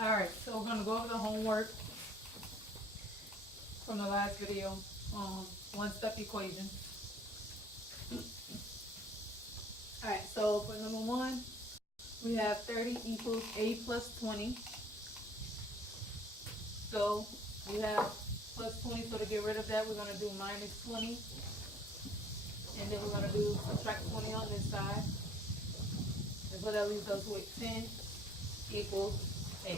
Alright, so we're going to go over the homework from the last video on one-step equation. Alright, so for number one, we have 30 equals a plus 20. So we have plus 20, so to get rid of that, we're going to do minus 20. And then we're going to do subtract 20 on this side. And so that leaves us with 10 equals a.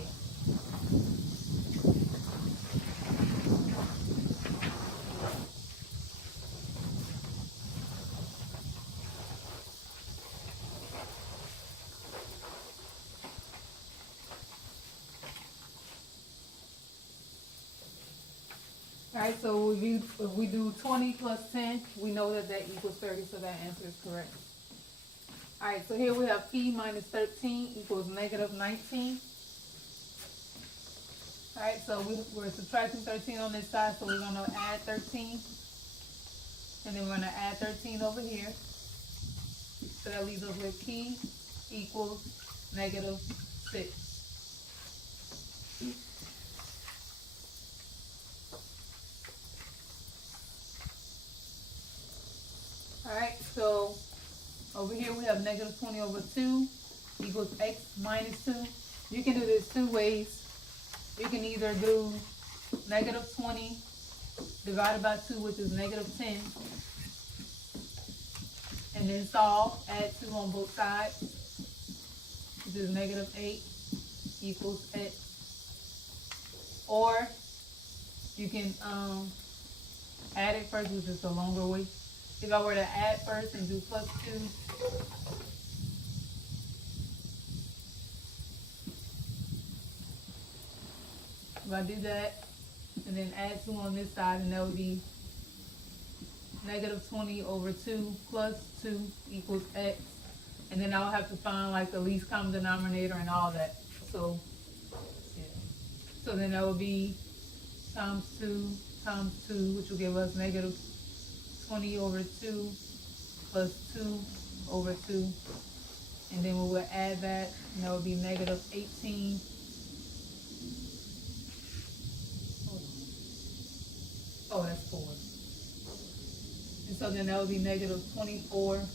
Alright, so if we do 20 plus 10, we know that that equals 30, so that answer is correct. Alright, so here we have p minus 13 equals negative 19. Alright, so we're subtracting 13 on this side, so we're going to add 13. And then we're going to add 13 over here. So that leaves us with p equals negative 6. Alright, so over here we have negative 20 over 2 equals x minus 2. You can do this two ways. You can either do negative 20 divided by 2, which is negative 10. And then solve, add 2 on both sides, which is negative 8 equals x. Or you can add it first, which is the longer way. If I were to add first and do plus 2, if I do that, and then add 2 on this side, and that would be negative 20 over 2 plus 2 equals x. And then I'll have to find like the least common denominator and all that. So, yeah. So then that would be times 2, which will give us negative 20 over 2 plus 2 over 2. And then we will add that, and that would be negative 18. Oh, that's 4. And so then that would be negative 24. That's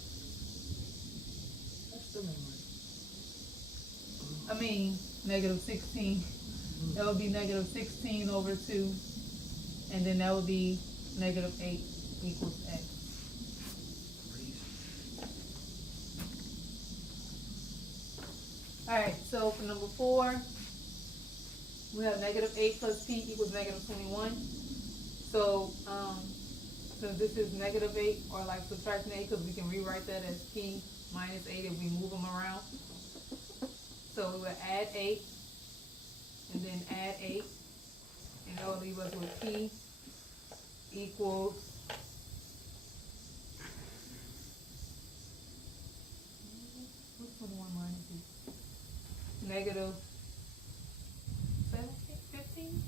still not right. I mean, negative 16. That would be negative 16 over 2. And then that would be negative 8 equals x. Alright, so for number 4, we have negative 8 plus p equals negative 21. So, since this is negative 8, or like subtracting 8, because we can rewrite that as p minus 8 if we move them around. So we will add 8, and then add 8, and that will leave us with p equals what's 21 minus 8? Negative 17, 15?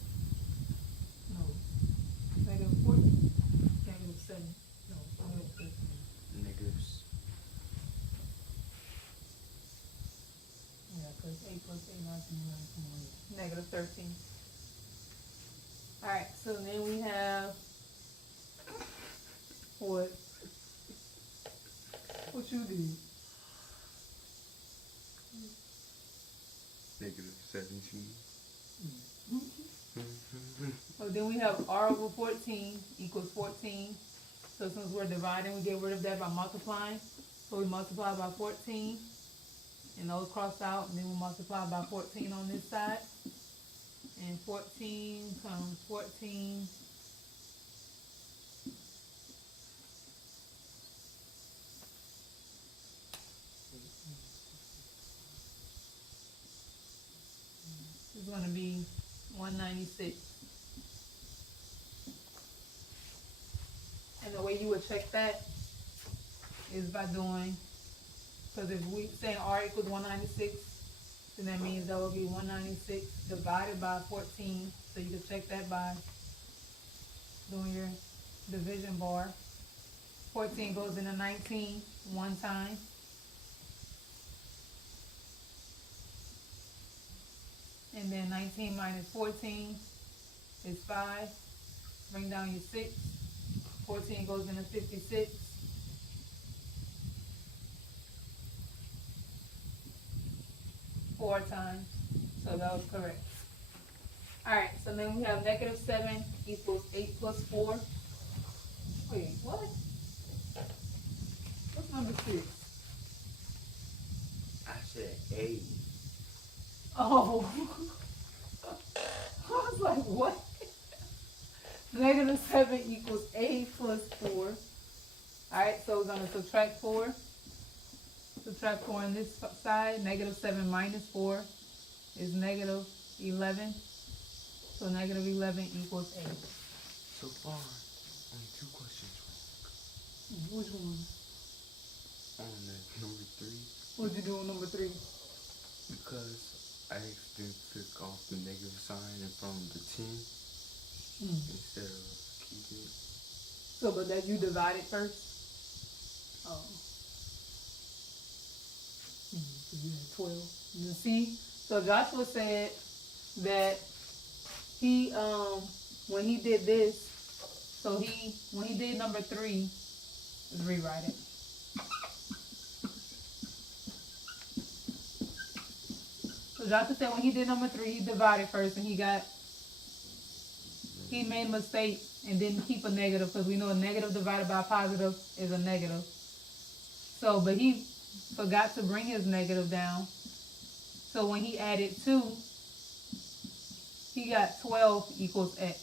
No. Negative 14? Negative 7? No, negative 15. Negatives. Yeah, because 8 plus 8, 19, negative 13. Alright, so then we have what you did. Negative 17. So then we have r over 14 equals 14. So since we're dividing, we get rid of that by multiplying. So we multiply by 14. And those cross out, and then we'll multiply by 14 on this side. And 14 times 14 is going to be 196. And the way you would check that is by doing, because if we say r equals 196, then that means that will be 196 divided by 14. So you can check that by doing your division bar. 14 goes into 19 one time. And then 19 minus 14 is 5. Bring down your 6. 14 goes into 56. 4 times. So that was correct. Alright, so then we have negative 7 equals 8 plus 4. Wait, what? What's number 6? I said 8. Oh. I was like, what? Negative 7 equals 8 plus 4. Alright, so we're going to subtract 4. Subtract 4 on this side. Negative 7 minus 4 is negative 11. So negative 11 equals 8. So far, only 2 questions wrong. Which one? On the number 3, What'd you do on number 3? because I accidentally took off the negative sign in front of the 10 instead of keeping it. So, but that you divided first? Oh. So you had 12. You see? So Joshua said that he, when he did this, so when he did number 3, let's rewrite it. So Joshua said when he did number 3, he divided first and he made a mistake and didn't keep a negative, because we know a negative divided by a positive is a negative. So, but he forgot to bring his negative down. So when he added 2, he got 12 equals x.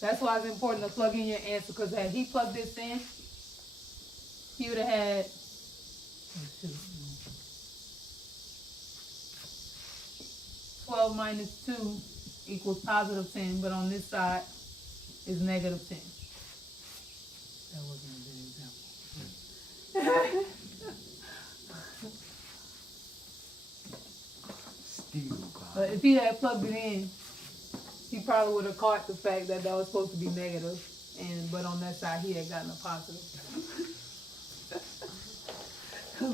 That's why it's important to plug in your answer, because had he plugged this in, he would have had 12 minus 2 equals positive 10, but on this side is negative 10. That wasn't a good example. Still, God. But if he had plugged it in, he probably would have caught the fact that was supposed to be negative, but on that side he had gotten a positive.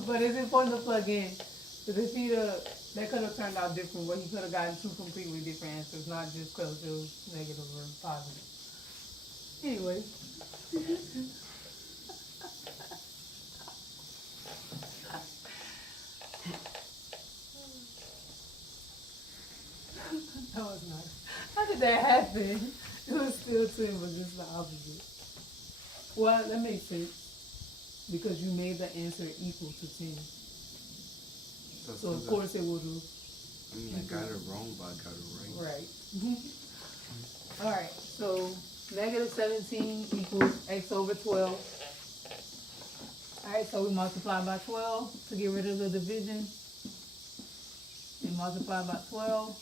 But it's important to plug in, because if that could have turned out different, where he could have gotten 2 completely different answers, not just because it was negative or positive. Anyway. That was nice. How did that happen? It was still 10, but just the opposite. Well, that makes sense, because you made the answer equal to 10. So of course it would have. I mean, I got it wrong, but I got it right. Right. Alright, so negative 17 equals x over 12. Alright, so we multiply by 12 to get rid of the division. And multiply by 12.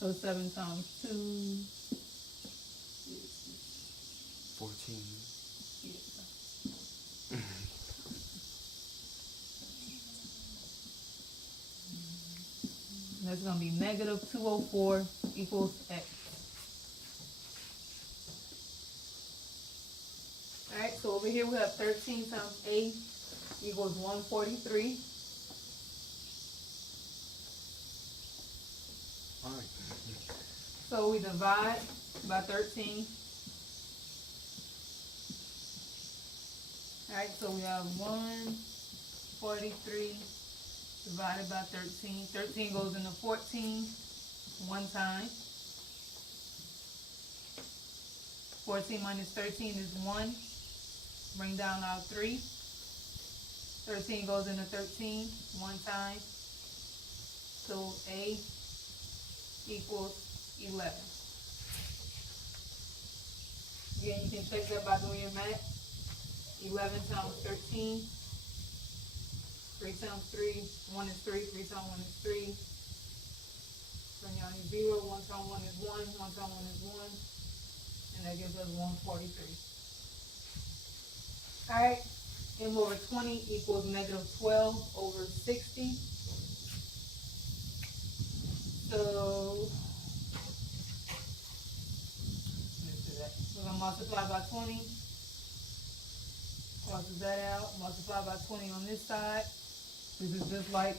So 7 times 2 is 14. That's going to be negative 204 equals x. Alright, so over here we have 13 times a equals 143. Alright. So we divide by 13. Alright, so we have 143 divided by 13. 13 goes into 14 one time. 14 minus 13 is 1. Bring down our 3. 13 goes into 13 one time. So a equals 11. Again, you can check that by doing your math. 11 times 13. 3 times 3, 1 is 3, 3 times 1 is 3. Bring down your 0, 1 times 1 is 1, 1 times 1 is 1. And that gives us 143. Alright, m over 20 equals negative 12 over 60. So, let's do that. We're going to multiply by 20. Cross that out. Multiply by 20 on this side. This is just like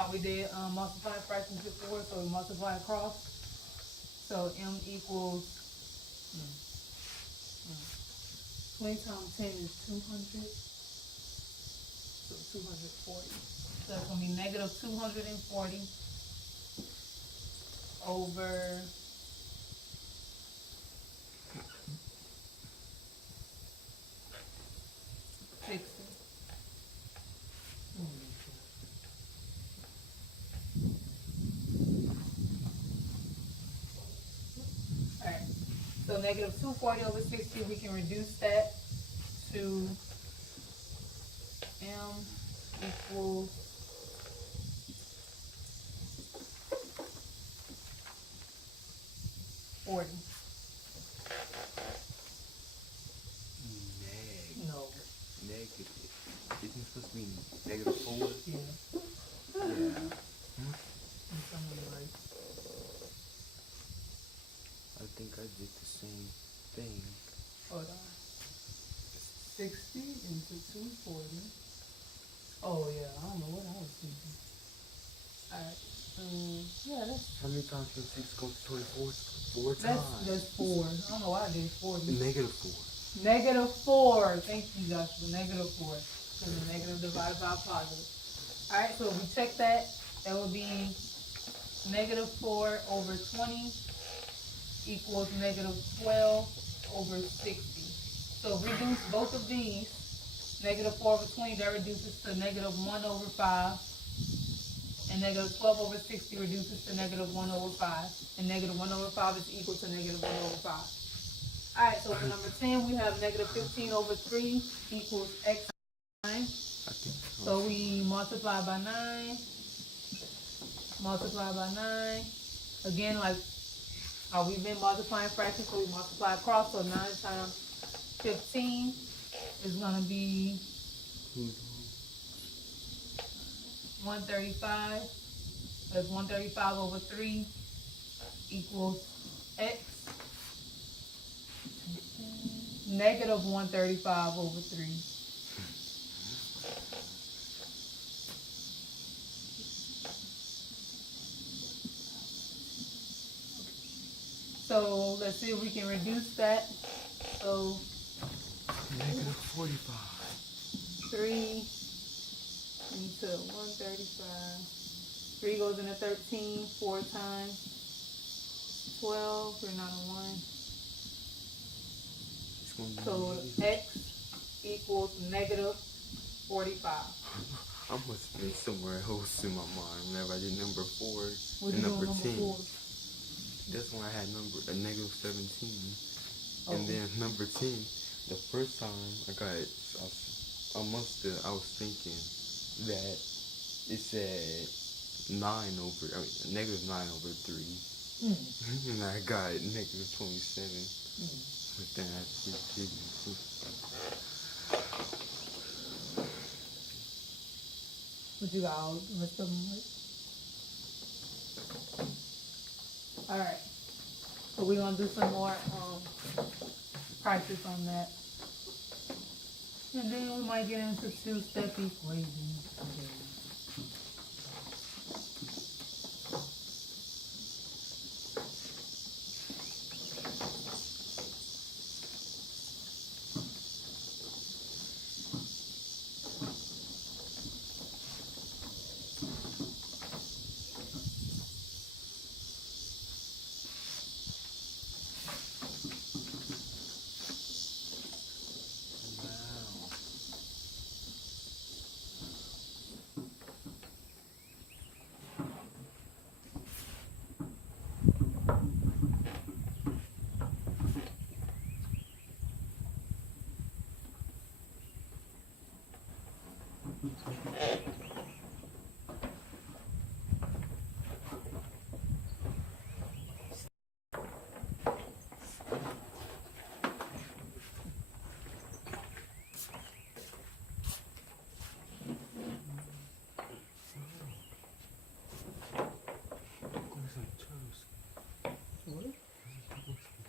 how we did multiplying fractions before, so we multiply across. So M equals 20 times 10 is 200. So 240. So it's gonna be negative 240 over 60. Alright, so negative 240 over 60, we can reduce that to M equals 40. No. Negative. Isn't it supposed to be negative 4? Yeah. Yeah. Right. I think I did the same thing. Hold on. 60 into 240. Oh yeah, I don't know what I was thinking. Alright. Yeah, that's How many times can 6 go to 24? 4 times. that's 4. I don't know why I did 40. Negative 4. Negative 4. Thank you, Joshua. Negative 4. Because the negative divided by a positive. Alright, so if we check that, that would be negative 4 over 20 equals negative 12 over 60. So reduce both of these. Negative 4 over 20, that reduces to negative 1 over 5. And negative 12 over 60 reduces to negative 1 over 5. And negative 1 over 5 is equal to negative 1 over 5. Alright, so for number 10, we have negative 15 over 3 equals x 9. So we multiply by 9. Multiply by 9. Again, like how we've been multiplying fractions, so we multiply across. So 9 times 15 is going to be 135. That's 135 over 3 equals x. Negative 135 over 3. So let's see if we can reduce that. So negative 45. 3 into 135. 3 goes into 13 4 times 12. We're not on 1. So x equals negative 45. I must have been somewhere else in my mind whenever I did number 4 What and you number doing 10. number 4? That's when I had a negative 17. Oh. And then number 10, the first time I was thinking that it said negative 9 over 3. And I got negative 27. But then I just didn't. What you got? What's the Alright. So we're gonna do some more practice on that. And then we might get into two-step equations.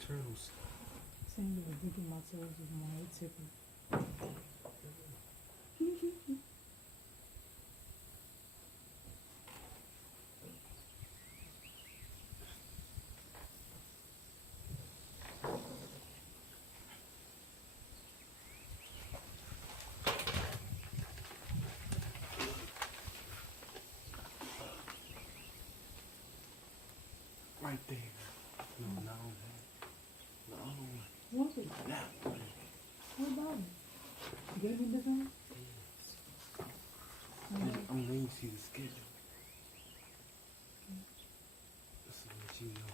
Turtles. Seems to be digging my toes with my tipping. right there. No, not on that. The other one. What is it? That one. What about it? You gave me this one? I'm waiting to see the schedule. Just to let you know.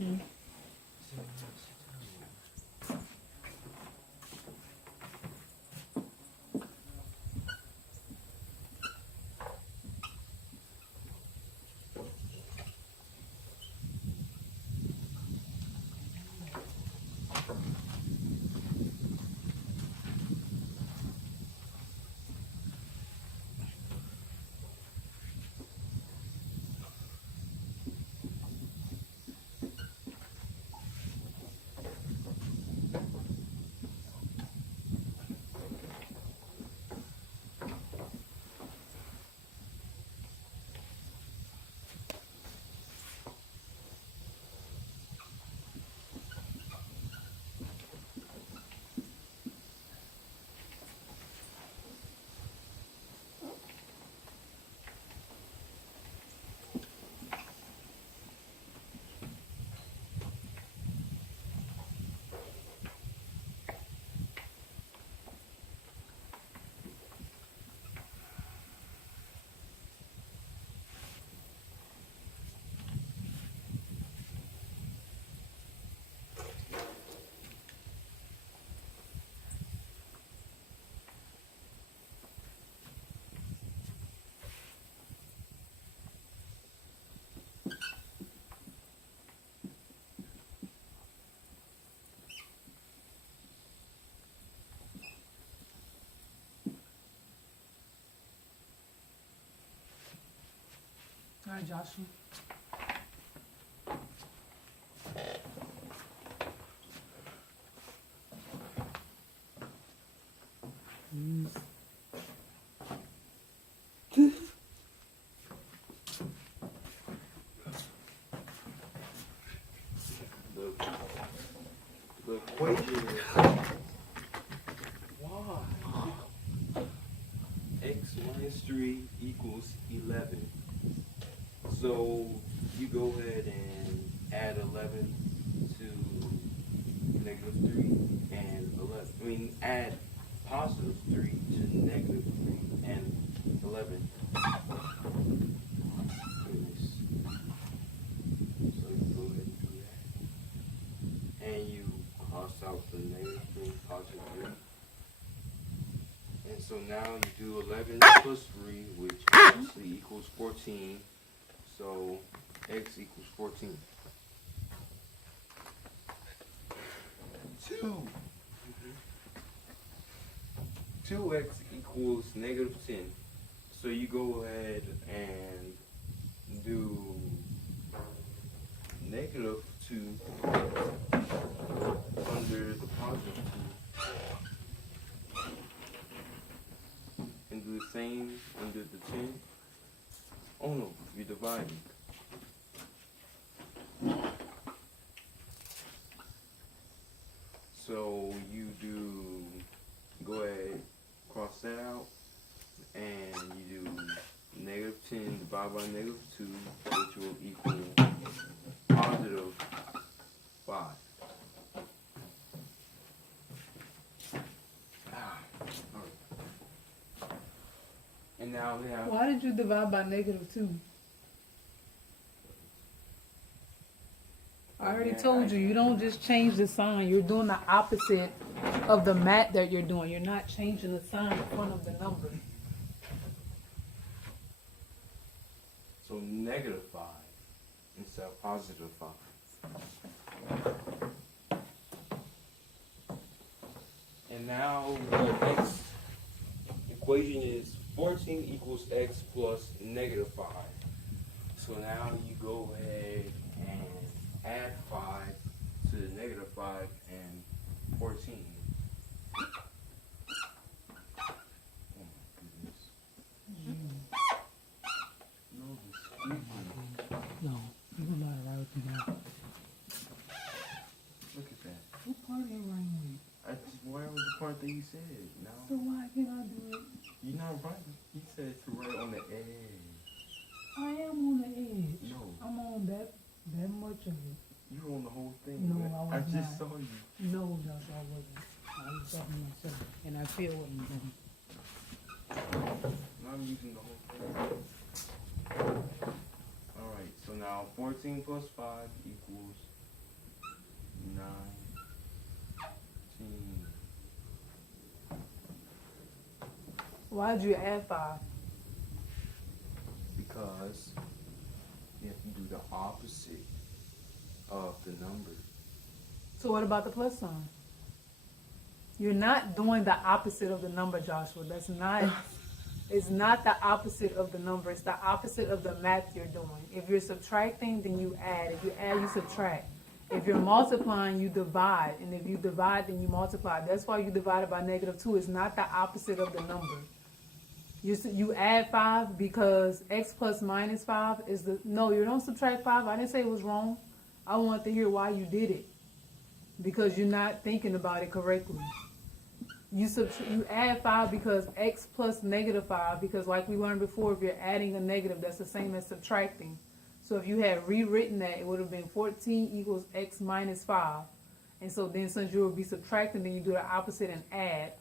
Mm. All right, Joshua. The equation is y. X minus 3 equals 11. So you go ahead and add 11 to negative 3 and 11. I mean, add positive 3 to negative 3 and 11. Goodness. So you go ahead and do that. And you cross out the negative 3 and positive 3. And so now you do 11 plus 3, which obviously equals 14. So x equals 14. 2x equals negative 10. So you go ahead and do negative 2 under the positive 2. And do the same under the 10. Oh no, you're dividing. So you do, go ahead, cross that out, and you do negative 10 divided by negative 2, which will equal positive 5. And now we have... Why did you divide by negative 2? I already told you, you don't just change the sign. You're doing the opposite of the math that you're doing. You're not changing the sign in front of the number. So negative 5 instead of positive 5. And now the x equation is 14 equals x plus negative 5. So now you go ahead and add 5 to the negative 5 and 14. Oh my goodness. No, No, you don't know how to write with them now. look at that. What part of it right with? I just why was the part that you said? So No, why can't I do it? you're not right. He said to write on the edge. I am on the edge. No, I'm on that much of it. you were on the whole thing. No, man. I was I just not. saw you. No, Josh, I wasn't. I was talking to myself, and I feel what I'm doing. Now I'm using the whole thing. Alright, so now 14 plus 5 equals 19. Why'd you add 5? Because you have to do the opposite of the number. So what about the plus sign? You're not doing the opposite of the number, Joshua. That's not, it's not the opposite of the number. It's the opposite of the math you're doing. If you're subtracting, then you add. If you add, you subtract. If you're multiplying, you divide. And if you divide, then you multiply. That's why you divided by -2. It's not the opposite of the number. You add 5 because x plus minus 5 is the, no, you don't subtract 5. I didn't say it was wrong. I want to hear why you did it. Because you're not thinking about it correctly. You add 5 because x plus -5, because like we learned before, if you're adding a negative, that's the same as subtracting. So if you had rewritten that, it would have been 14 equals x minus 5. And so then since you will be subtracting, then you do the opposite and add.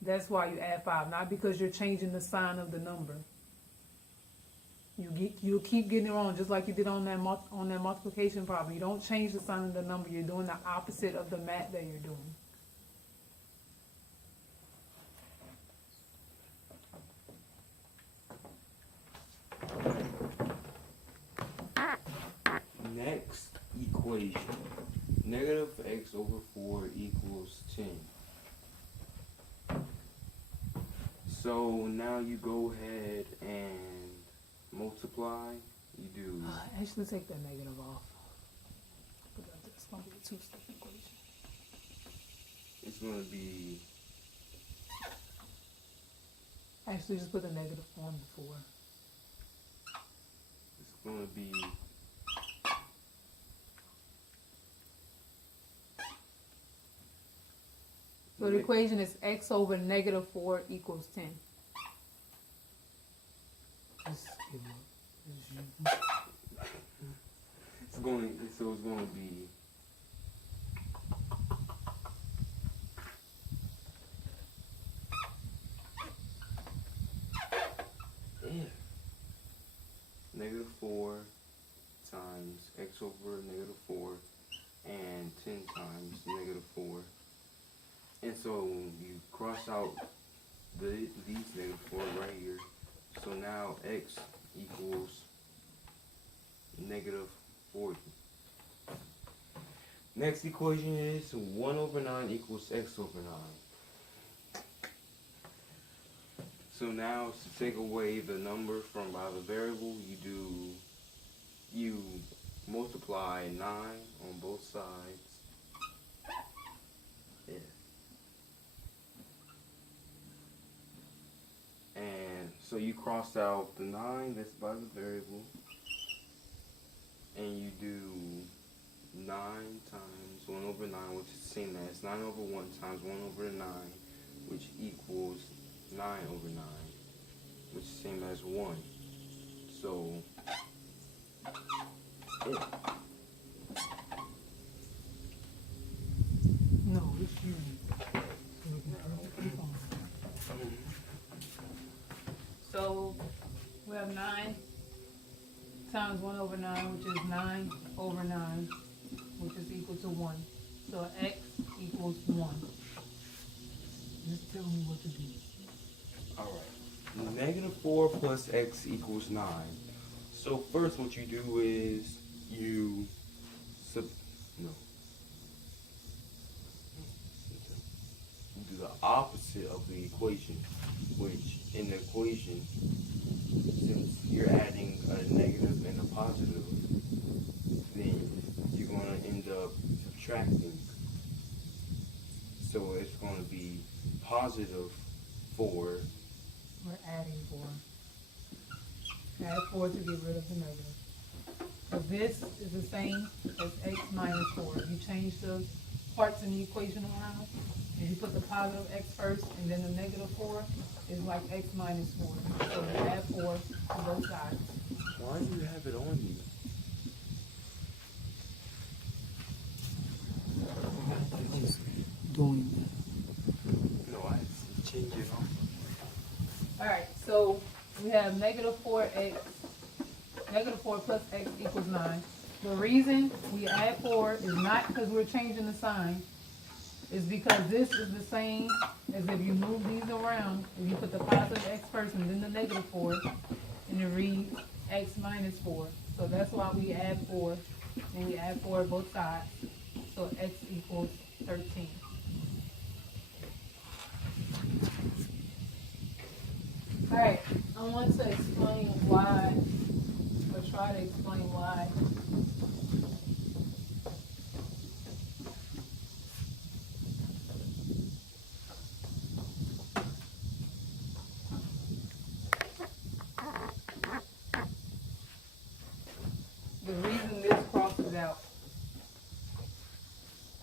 That's why you add 5, not because you're changing the sign of the number. You'll keep getting it wrong, just like you did on that multiplication problem. You don't change the sign of the number. You're doing the opposite of the math that you're doing. Next equation. Negative x over 4 equals 10. So now you go ahead and multiply. You do Actually, take that negative off. It's going to be a two-step equation. it's gonna be Actually, just put the negative on before. it's gonna be So the equation is x over -4 equals 10. Just give up. it's going so it's gonna be -4 times x over -4 and 10 times -4. And so you cross out these -4 right here. So now x equals -40. Next equation is 1 over 9 equals x over 9. So now to take away the number from by the variable, you multiply 9 on both sides. Yeah. And so you cross out the 9 that's by the variable, and you do 9 times 1 over 9, which is the same as 9 over 1 times 1 over 9, which equals 9 over 9, which is the same as 1. So, yeah. No, it's you. So we have 9 times 1 over 9, which is 9 over 9, which is equal to 1. So x equals 1. Just tell me what to do. Alright. -4 plus x equals 9. So first what you do is you you do the opposite of the equation, which in the equation since you're adding a negative and a positive, then you're going to end up subtracting. So it's going to be positive 4. We're adding 4. Add 4 to get rid of the negative. So this is the same as x minus 4. You change the parts in the equation around, and you put the positive x first, and then the negative 4 is like x minus 4. So we add 4 to both sides. Why do you have it on you? I was doing No, I change it on. Alright, so we have negative 4 plus x equals 9. The reason we add 4 is not because we're changing the sign. It's because this is the same as if you move these around. If you put the positive x first and then the negative 4, and it reads x minus 4. So that's why we add 4. And we add 4 both sides. So x equals 13. Alright, I want to explain why, or try to explain why. The reason this crosses out.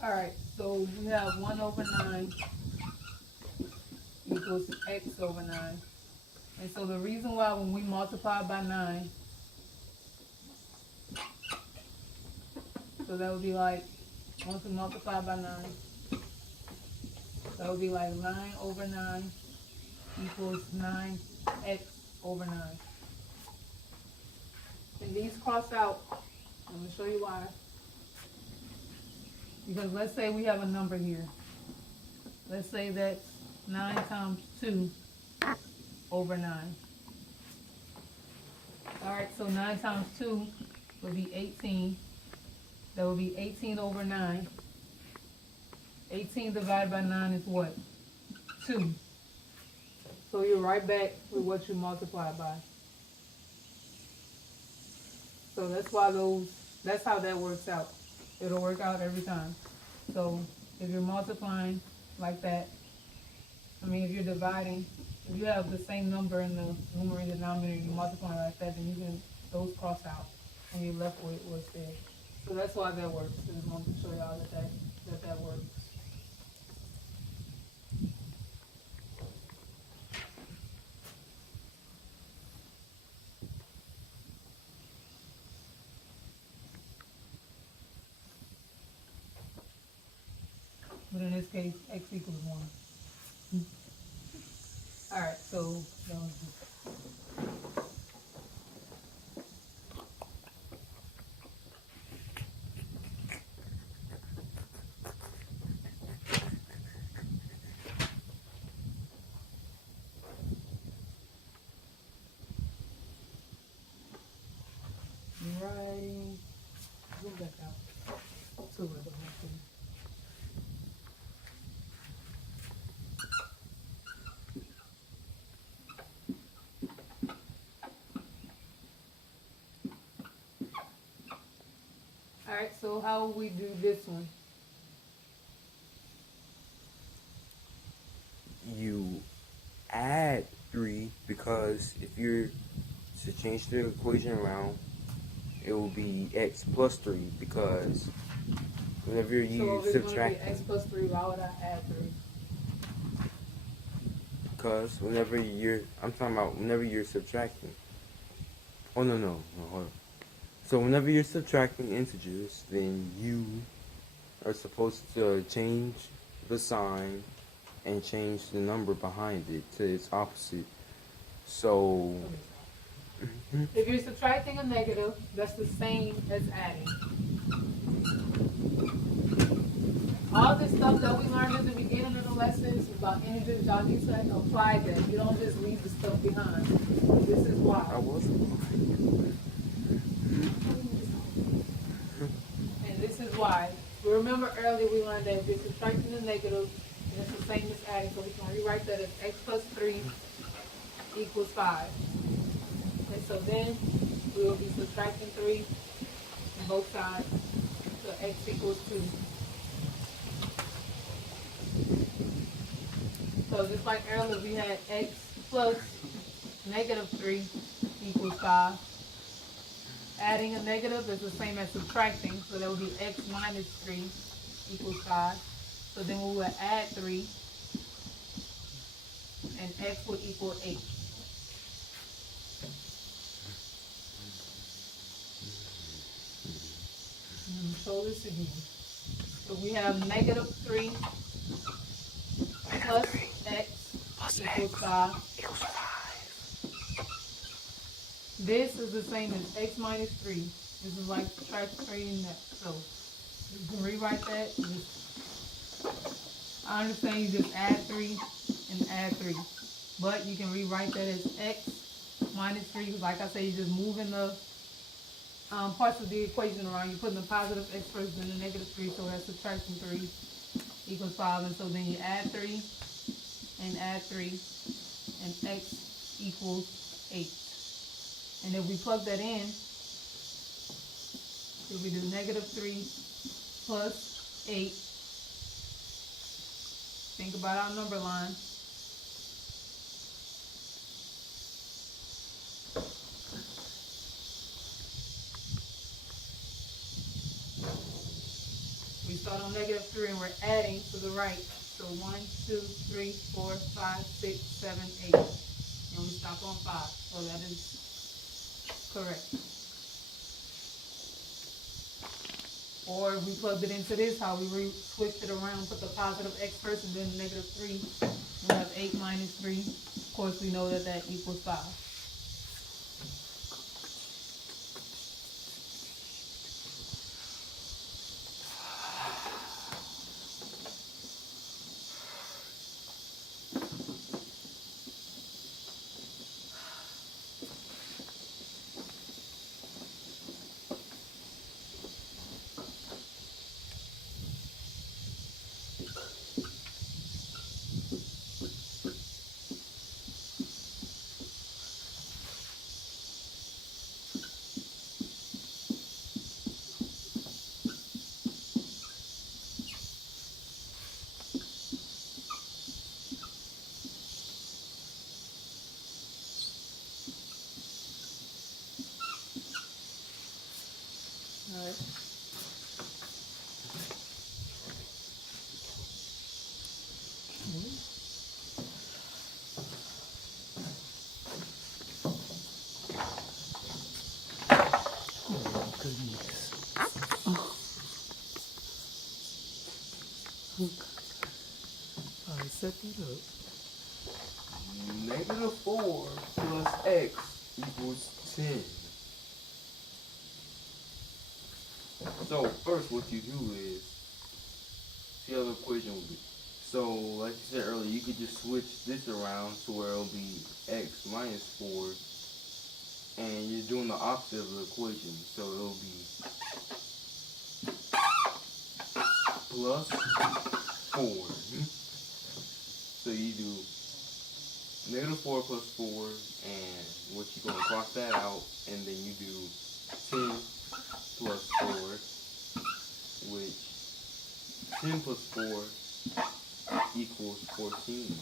Alright, so we have 1 over 9 equals x over 9. And so the reason why when we multiply by 9, so that would be like, once we multiply by 9, that would be like 9 over 9 equals 9x over 9. And these cross out. I'm going to show you why. Because let's say we have a number here. Let's say that's 9 times 2 over 9. Alright, so 9 times 2 would be 18. That would be 18 over 9. 18 divided by 9 is what? 2. So you're right back with what you multiplied by. So that's why that's how that works out. It'll work out every time. So if you're multiplying like that, if you're dividing, if you have the same number in the numerator and denominator, you multiply like that, then those cross out, and you're left with what's there. So that's why that works. I just wanted to show y'all that works. But in this case, x equals 1. Alright, so that was right. Go back out. So we're the whole thing. Alright, so how will we do this one? You add 3 because if you're to change the equation around, it will be x plus 3 because whenever you So if it's subtract, going to be x plus 3, why would I add 3? because I'm talking about whenever you're subtracting. Oh no, hold on. So whenever you're subtracting integers, then you are supposed to change the sign and change the number behind it to its opposite. So If you're subtracting a negative, that's the same as adding. All this stuff that we learned at the beginning of the lessons about integers, y'all need to apply that. You don't just leave the stuff behind. This is why. I was And this is why. Remember earlier we learned that if you're subtracting a negative, it's the same as adding. So we can rewrite that as x plus 3 equals 5. And so then we will be subtracting 3 on both sides. So x equals 2. So just like earlier, we had x plus negative 3 equals 5. Adding a negative is the same as subtracting, so that would be x minus 3 equals 5. So then we will add 3, and x will equal 8. So this again. So we have negative 3 plus x equals 5. This is the same as x minus 3. This is like subtracting that. So you can rewrite that. I understand you just add 3 and add 3. But you can rewrite that as x minus 3. Like I said, you're just moving the parts of the equation around. You're putting the positive x first, then the negative 3. So that's subtracting 3 equals 5. And so then you add 3 and add 3. And x equals 8. And if we plug that in, if we do negative 3 plus 8, think about our number line. We start on negative 3 and we're adding to the right. So 1, 2, 3, 4, 5, 6, 7, 8. And we stop on 5. So that is correct. Or if we plugged it into this, how we switched it around, put the positive x first and then negative 3. We have 8 minus 3. Of course, we know that that equals 5. All right. I set that up. Negative 4 plus x equals 10. So first what you do is, see how the equation will be. So like you said earlier, you could just switch this around to where it'll be x minus 4, and you're doing the opposite of the equation. So it'll be plus 4. So you do negative 4 plus 4, and what you're going to cross that out, and then you do 10 plus 4, which 10 plus 4 equals 14.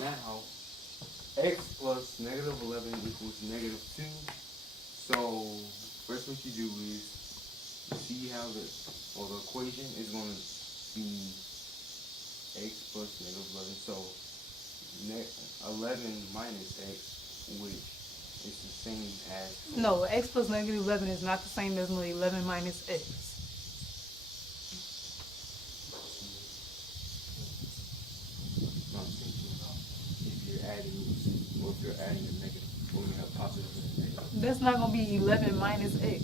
Now, x plus negative 11 equals negative 2. So, first what you do is, you see how the equation is going to be x plus negative 11. So, 11 minus x, which is the same as... No, x plus negative 11 is not the same as 11 minus x. I'm thinking about if you're adding, or if you're adding a negative, or you have positive and negative. That's not going to be 11 minus x.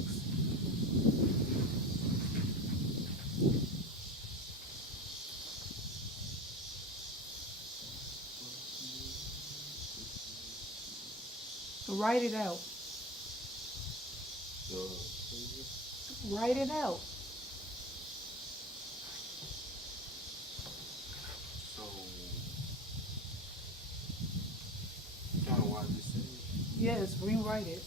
Write it out. So, Write it out. so kind of what I just said. Yes, rewrite it.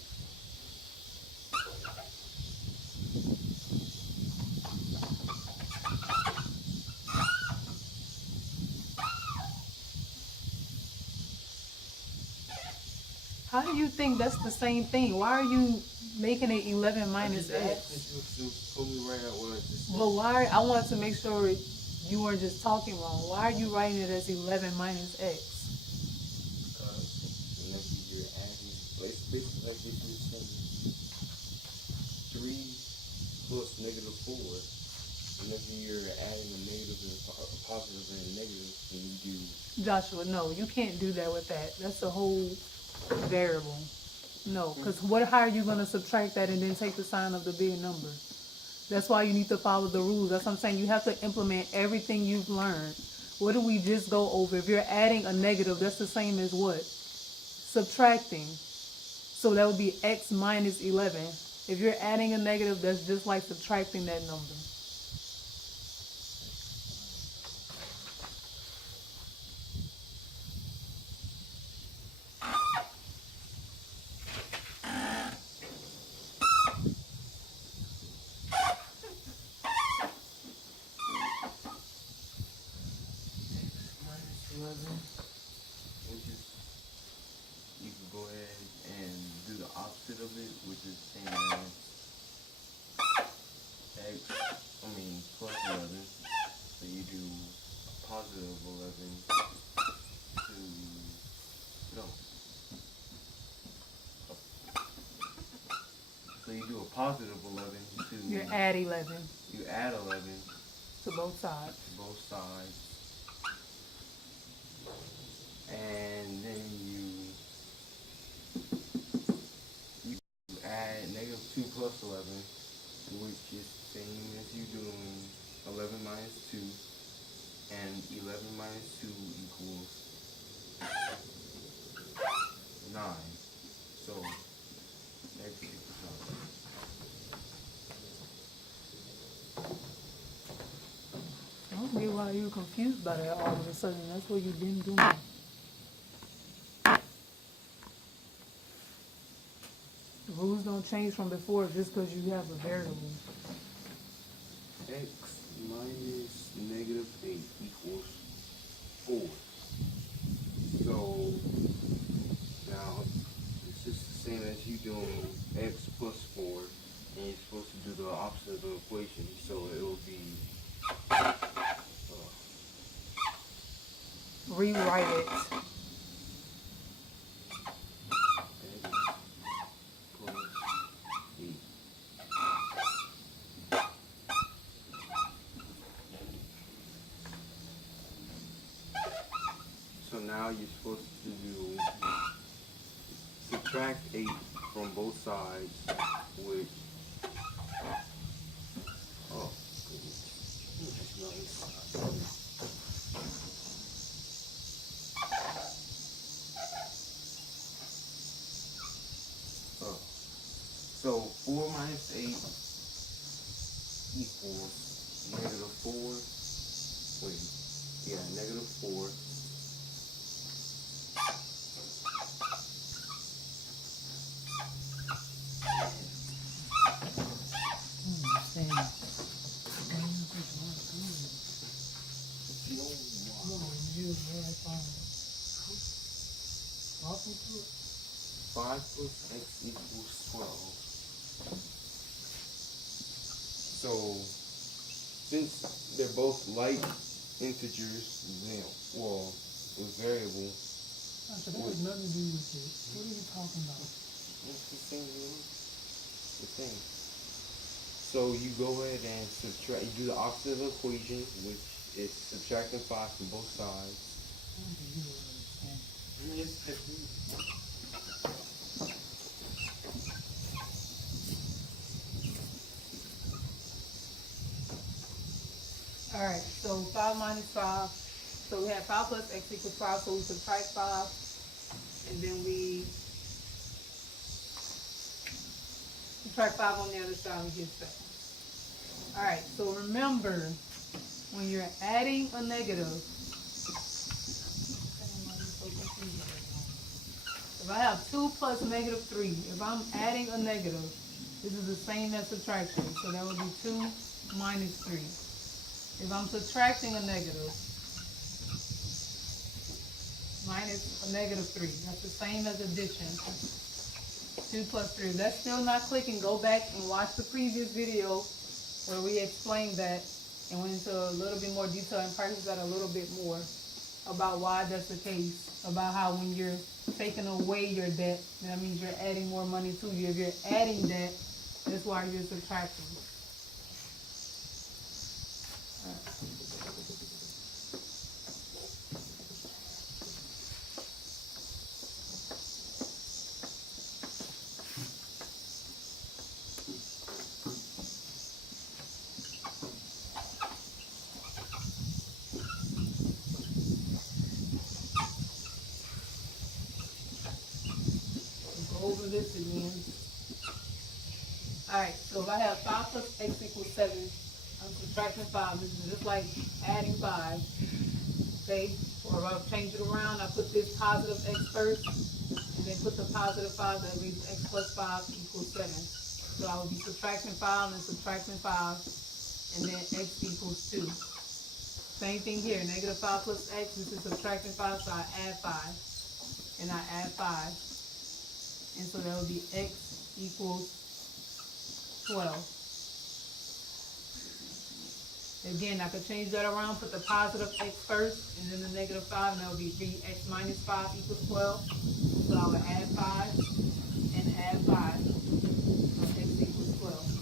How do you think that's the same thing? Why are you making it 11 minus x? You told me right out what I just said. But why? I wanted to make sure you weren't just talking wrong. Why are you writing it as 11 minus x? Unless you're adding, like, it's basically like if you're saying 3 plus negative 4. Unless you're adding a negative and a positive and a negative, then you do. Joshua, no, you can't do that with that. That's a whole variable. No, because how are you going to subtract that and then take the sign of the big number? That's why you need to follow the rules. That's what I'm saying. You have to implement everything you've learned. What do we just go over? If you're adding a negative, that's the same as what? Subtracting. So that would be x minus 11. If you're adding a negative, that's just like subtracting that number. Minus 11, which is, you can go ahead and do the opposite of it, which is same as plus 11. So you do a positive 11 to, no. So you do a positive 11 to, You add 11 you add 11 to both sides. to both sides. And then you add negative 2 plus 11, which is the same as you doing 11 minus 2, and 11 minus 2 equals 9. So x equals 9. I don't get why you're confused by that all of a sudden. That's what you've been doing. The rules don't change from before just because you have a variable. X minus negative 8 equals 4. So now it's just the same as you doing x plus 4, and you're supposed to do the opposite of the equation. So it will be Rewrite it. x plus 8. So now you're supposed to do subtract 8 from both sides, which goodness. That's nice. So 4 minus 8 equals negative 4. Wait, yeah, negative 4. No. 5 plus x equals 12. So, since they're both like integers, well, with variable, So that has nothing to do with it. What are you talking about? it's the same thing. The thing. So you go ahead and subtract. You do the opposite of the equation, which is subtracting 5 from both sides. I don't think you will understand. Yes, I do. Alright, so 5 minus 5. So we have 5 plus x equals 5, so we subtract 5. And then we Subtract 5 on the other side, we get 7. Alright, so remember, when you're adding a negative, if I have 2 plus negative 3, if I'm adding a negative, this is the same as subtraction. So that would be 2 minus 3. If I'm subtracting a negative, minus a negative 3, that's the same as addition. 2 plus 3. If that's still not clicking, go back and watch the previous video where we explained that and went into a little bit more detail and practiced that a little bit more about why that's the case, about how when you're taking away your debt, that means you're adding more money to you. If you're adding debt, that's why you're subtracting. Go over this again. Alright, so if I have 5 plus x equals 7, I'm subtracting 5. This is just like adding 5. Okay? Or if I change it around, I put this positive x first, and then put the positive 5, that leaves x plus 5 equals 7. So I will be subtracting 5 and subtracting 5, and then x equals 2. Same thing here, negative 5 plus x, this is subtracting 5, so I add 5, and I add 5. And so that would be x equals 12. Again, I could change that around, put the positive x first, and then the negative 5, and that would be 3x minus 5 equals 12. So I would add 5 and add 5. So x equals 12.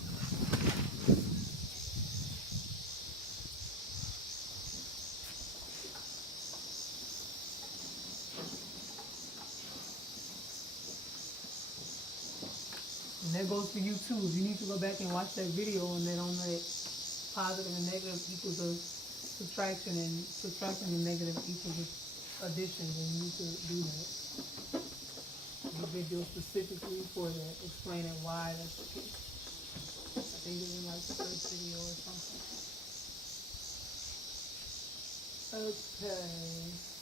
And that goes for you too. If you need to go back and watch that video and then on that positive and negative equals a subtraction and subtracting and negative equals addition, then you need to do that. There's a video specifically for that, explaining why that's the case. I think it's in like the first video or something. Okay.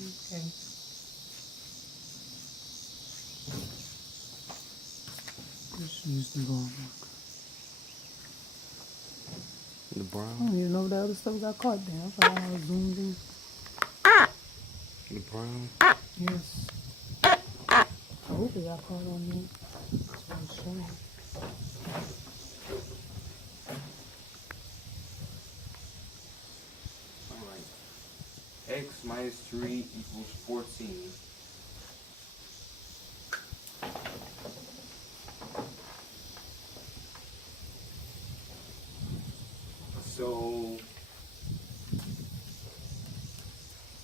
Okay. Just use the ball. The I brown. don't even know if the other stuff got caught there. I thought I was zoomed in. The brown. Yes. I hope it got caught on me. That's what I'm showing. Alright. X minus 3 equals 14. So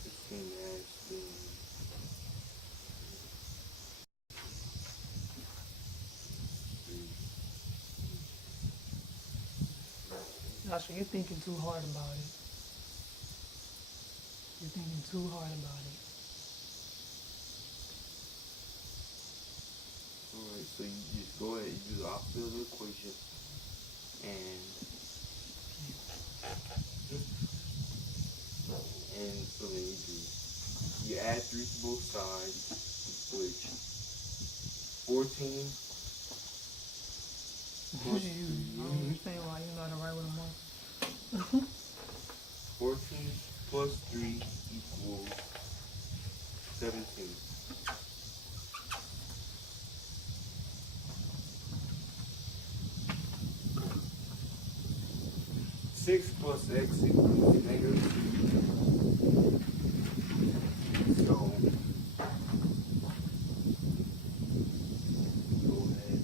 15 as Joshua, you're thinking too hard about it. You're thinking too hard about it. Alright, so you just go ahead and do the opposite of the equation, and so then you add 3 to both sides, which 14 plus I don't understand why you know how to write with a marker. 14 plus 3 equals 17. 6 plus x equals negative 2. So, go ahead.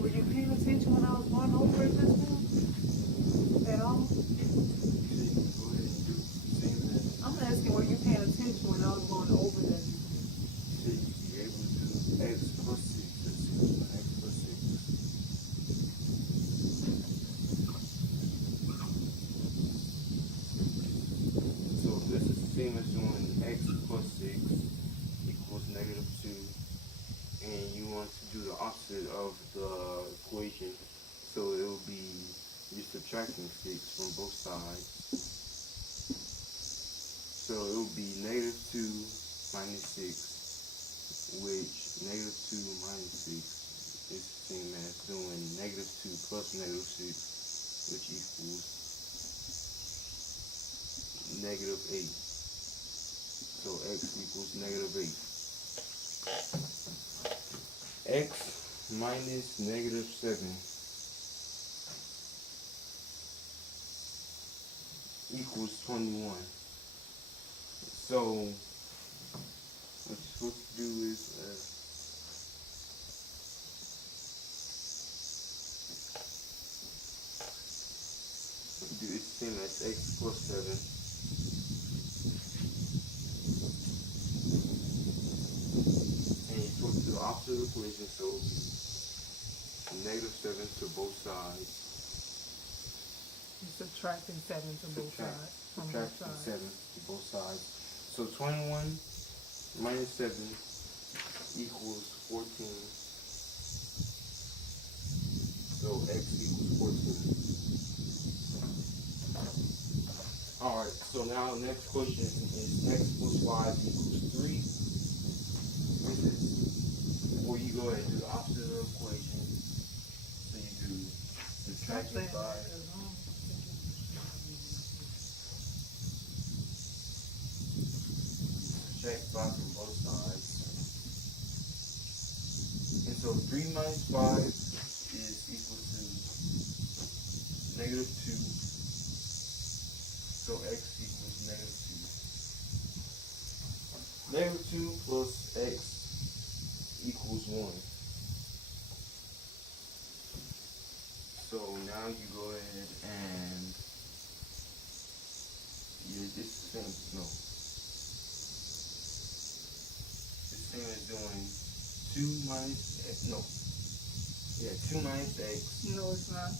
Were you paying attention when I was going over it this one? At all? You said you go ahead and do same as I'm asking, were you paying attention when I was going over this? you said you'd be able to do x plus 6. Let's see, x plus 6. So this is the same as doing x plus 6 equals negative 2. And you want to do the opposite of the equation. So it will be, you're subtracting 6 from both sides. So it will be negative 2 minus 6, which negative 2 minus 6 is the same as doing negative 2 plus negative 6, which equals negative 8. So x equals negative 8. X minus negative 7 equals 21. So what you're supposed to do is do the same as x plus 7. And you're supposed to do the opposite equation, so it will be negative 7 to both sides. You're subtracting 7 to both sides. From both Subtracting sides. 7 to both sides. So 21 minus 7 equals 14. So x equals 14. Alright, so now next question is x plus y equals 3. What is this? Or you go ahead and do the opposite of the equation. So you do subtraction 5. Subtract 5 from both sides. And so 3 minus 5 is equal to negative 2. So x equals negative 2. Negative 2 plus x equals 1. So now you go ahead and it's the same, no. It's the same as doing 2 minus x, no. Yeah, 2 minus x. No, it's not.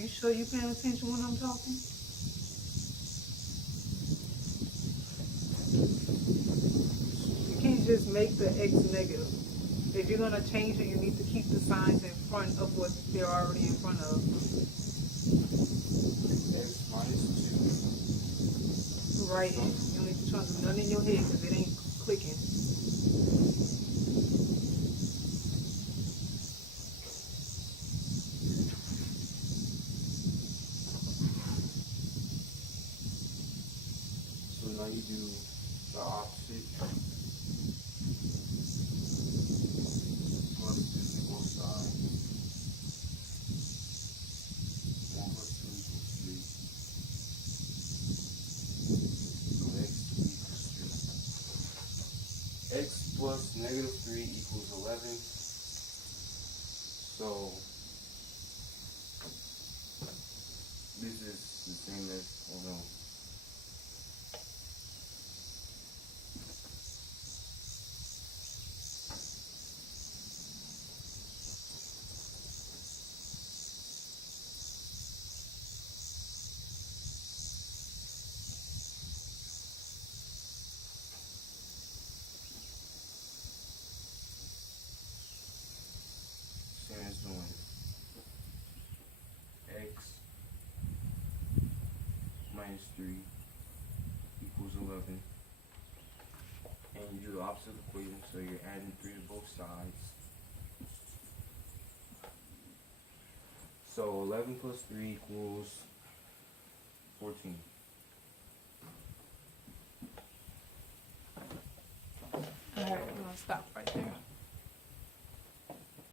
You sure you paying attention when I'm talking? You can't just make the x negative. If you're gonna change it, you need to keep the signs in front of what they're already in front of. X minus 2. Right. You don't need to try to do nothing in your head because it ain't clicking. So now you do the opposite. Plus 2 to both sides. 1 plus 2 equals 3. So x equals 3. X plus negative 3 equals 11. So this is the same as, hold on. Same as doing x minus 3 equals 11. And you do the opposite equation, so you're adding 3 to both sides. So 11 plus 3 equals 14. Alright, we're gonna stop right there.